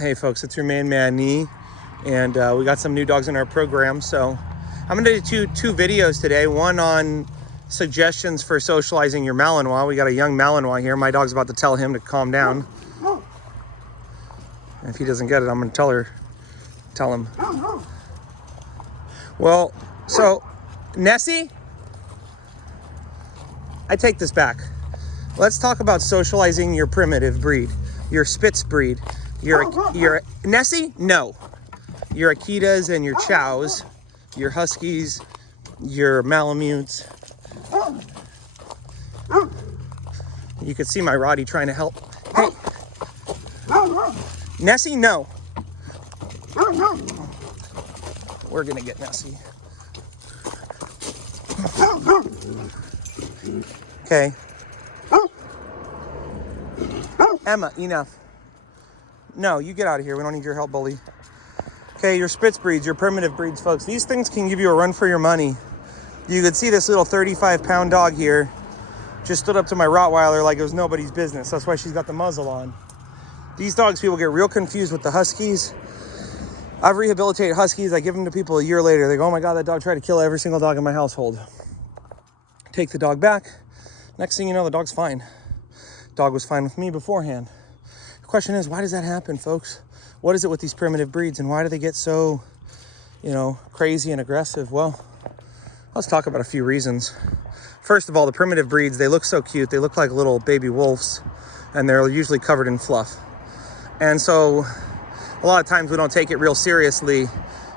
Hey folks, it's your man Manny, and we got some new dogs in our program. So I'm going to do two videos today. One on suggestions for socializing your Malinois. We got a young Malinois here. My dog's about to tell him to calm down. If he doesn't get it, I'm going to tell him. Well, so Nessie, I take this back. Let's talk about socializing your primitive breed, your spitz breed. Your Nessie? No. Your akitas and your chows, your huskies, your malamutes. You can see my Roddy trying to help. Hey. Nessie, no. We're gonna get Nessie. Okay. Emma, enough. No, you get out of here. We don't need your help, bully. Okay, your spitz breeds, your primitive breeds, folks. These things can give you a run for your money. You could see this little 35-pound dog here just stood up to my Rottweiler like it was nobody's business. That's why she's got the muzzle on. These dogs, people get real confused with the huskies. I've rehabilitated huskies. I give them to people a year later. They go, oh my God, that dog tried to kill every single dog in my household. Take the dog back. Next thing you know, the dog's fine. Dog was fine with me beforehand. The question is, why does that happen, folks? What is it with these primitive breeds, and why do they get so, crazy and aggressive? Well, let's talk about a few reasons. First of all, the primitive breeds, they look so cute. They look like little baby wolves, and they're usually covered in fluff. And so a lot of times we don't take it real seriously,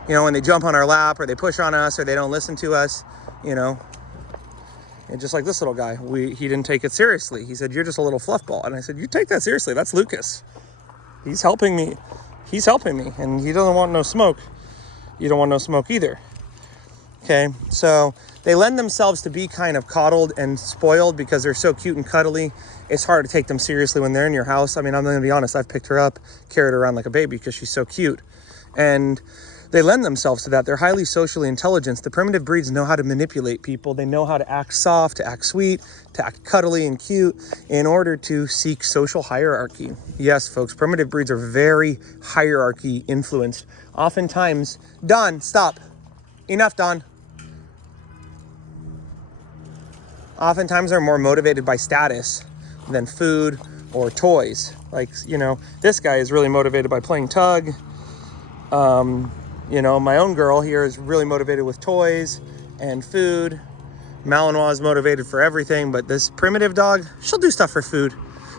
when they jump on our lap or they push on us or they don't listen to us, And just like this little guy, he didn't take it seriously. He said, you're just a little fluff ball. And I said, you take that seriously. That's Lucas. He's helping me. And he doesn't want no smoke. You don't want no smoke either. Okay, so they lend themselves to be kind of coddled and spoiled because they're so cute and cuddly. It's hard to take them seriously when they're in your house. I mean, I'm going to be honest. I've picked her up, carried her around like a baby because she's so cute. And they lend themselves to that. They're highly socially intelligent. The primitive breeds know how to manipulate people. They know how to act soft, to act sweet, to act cuddly and cute in order to seek social hierarchy. Yes, folks, primitive breeds are very hierarchy influenced. Oftentimes, Don, stop. Enough, Don. Oftentimes they're more motivated by status than food or toys. Like, this guy is really motivated by playing tug. My own girl here is really motivated with toys and food. Malinois is motivated for everything, but this primitive dog, she'll do stuff for food.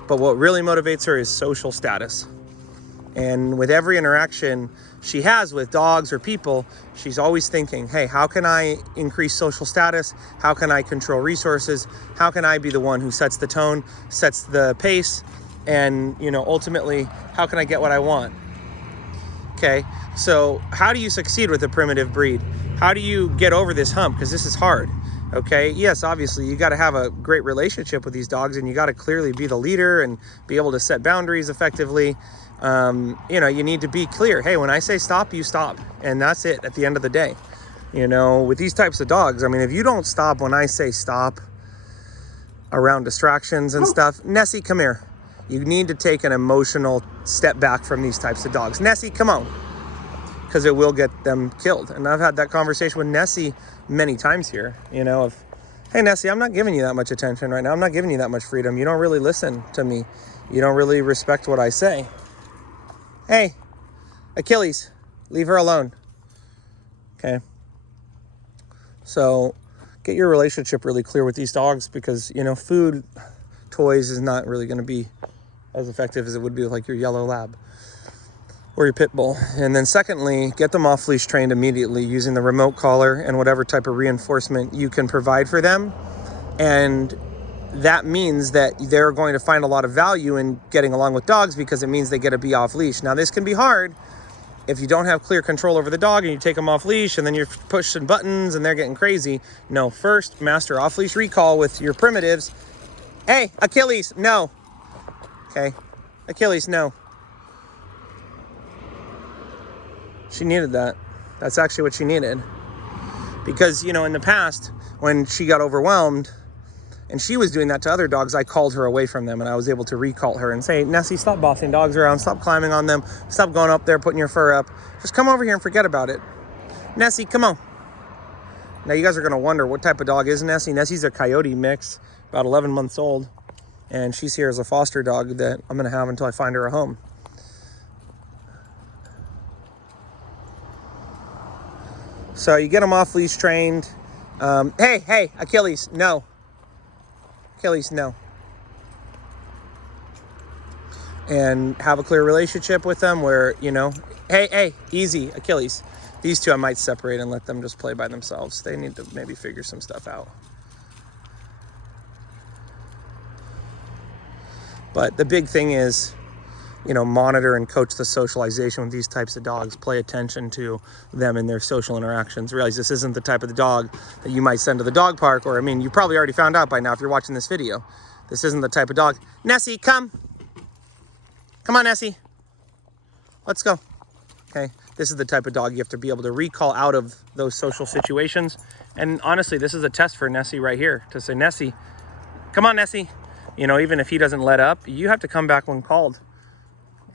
But what really motivates her is social status. And with every interaction she has with dogs or people, she's always thinking, hey, how can I increase social status? How can I control resources? How can I be the one who sets the tone, sets the pace? And, ultimately, how can I get what I want? Okay, so how do you succeed with a primitive breed? How do you get over this hump? Because this is hard, okay? Yes, obviously, you got to have a great relationship with these dogs, and you got to clearly be the leader and be able to set boundaries effectively. You need to be clear. Hey, when I say stop, you stop. And that's it at the end of the day. With these types of dogs, I mean, if you don't stop when I say stop around distractions and stuff, Nessie, come here. You need to take an emotional step back from these types of dogs. Nessie, come on. Because it will get them killed. And I've had that conversation with Nessie many times here, hey, Nessie, I'm not giving you that much attention right now. I'm not giving you that much freedom. You don't really listen to me. You don't really respect what I say. Hey, Achilles, leave her alone. Okay. So get your relationship really clear with these dogs because, food, toys is not really going to be as effective as it would be with like your yellow lab or your pit bull. And then secondly, get them off leash trained immediately using the remote collar and whatever type of reinforcement you can provide for them. And that means that they're going to find a lot of value in getting along with dogs because it means they get to be off leash. Now, this can be hard if you don't have clear control over the dog and you take them off leash and then you're pushing buttons and they're getting crazy. No, first, master off leash recall with your primitives. Hey, Achilles, no. Okay, Achilles, no. She needed that. That's actually what she needed. Because, in the past, when she got overwhelmed, and she was doing that to other dogs, I called her away from them, and I was able to recall her and say, Nessie, stop bossing dogs around, stop climbing on them, stop going up there, putting your fur up. Just come over here and forget about it. Nessie, come on. Now you guys are gonna wonder, what type of dog is Nessie? Nessie's a coyote mix, about 11 months old, and she's here as a foster dog that I'm gonna have until I find her a home. So you get them off leash trained. Hey, Achilles, no. Achilles, no. And have a clear relationship with them where, you know, hey, easy, Achilles. These two I might separate and let them just play by themselves. They need to maybe figure some stuff out. But the big thing is, you know, monitor and coach the socialization with these types of dogs. Pay attention to them and their social interactions. Realize this isn't the type of the dog that you might send to the dog park, or, I mean, you probably already found out by now if you're watching this video. This isn't the type of dog. Nessie, come. Come on, Nessie. Let's go. Okay, this is the type of dog you have to be able to recall out of those social situations. And honestly, this is a test for Nessie right here, to say, Nessie, come on, Nessie. You know, even if he doesn't let up, you have to come back when called.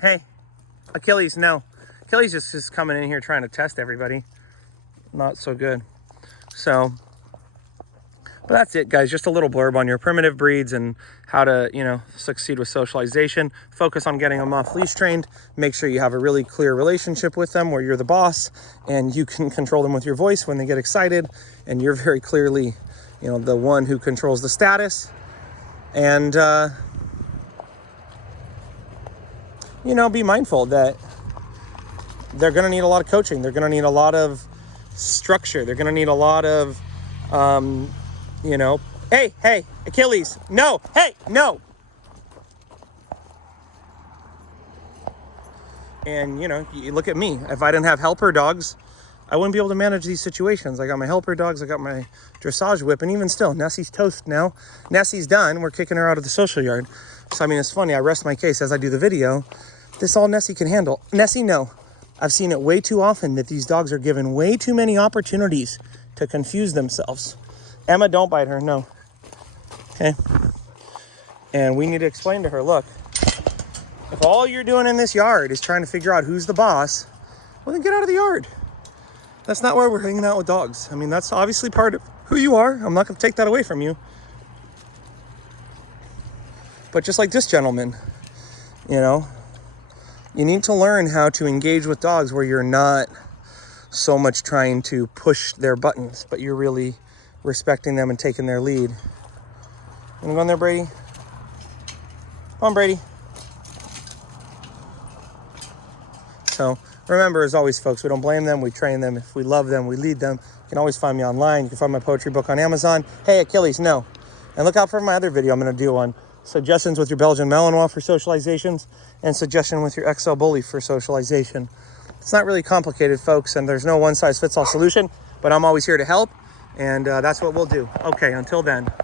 Hey, Achilles, no. Achilles is just coming in here trying to test everybody. Not so good. So, but that's it, guys. Just a little blurb on your primitive breeds and how to, you know, succeed with socialization. Focus on getting them off leash trained. Make sure you have a really clear relationship with them where you're the boss and you can control them with your voice when they get excited. And you're very clearly, you know, the one who controls the status. And, you know, be mindful that they're going to need a lot of coaching. They're going to need a lot of structure. They're going to need a lot of, you know, hey, Achilles, no, hey, no. And, you know, you look at me. If I didn't have helper dogs, I wouldn't be able to manage these situations. I got my helper dogs, I got my dressage whip, and even still, Nessie's toast now. Nessie's done. We're kicking her out of the social yard. So, I mean, it's funny. I rest my case as I do the video. This all Nessie can handle. Nessie, no. I've seen it way too often that these dogs are given way too many opportunities to confuse themselves. Emma, don't bite her. No. Okay. And we need to explain to her, look, if all you're doing in this yard is trying to figure out who's the boss, well, then get out of the yard. That's not why we're hanging out with dogs. I mean, that's obviously part of who you are. I'm not going to take that away from you. But just like this gentleman, you know, you need to learn how to engage with dogs where you're not so much trying to push their buttons, but you're really respecting them and taking their lead. You wanna go in there, Brady? Come on, Brady. So remember, as always, folks, we don't blame them, we train them. If we love them, we lead them. You can always find me online. You can find my poetry book on Amazon. Hey, Achilles, no. And look out for my other video I'm gonna do on suggestions with your Belgian Malinois for socializations and suggestion with your XL Bully for socialization. It's not really complicated, folks, and there's no one-size-fits-all solution, but I'm always here to help, and that's what we'll do. Okay, until then.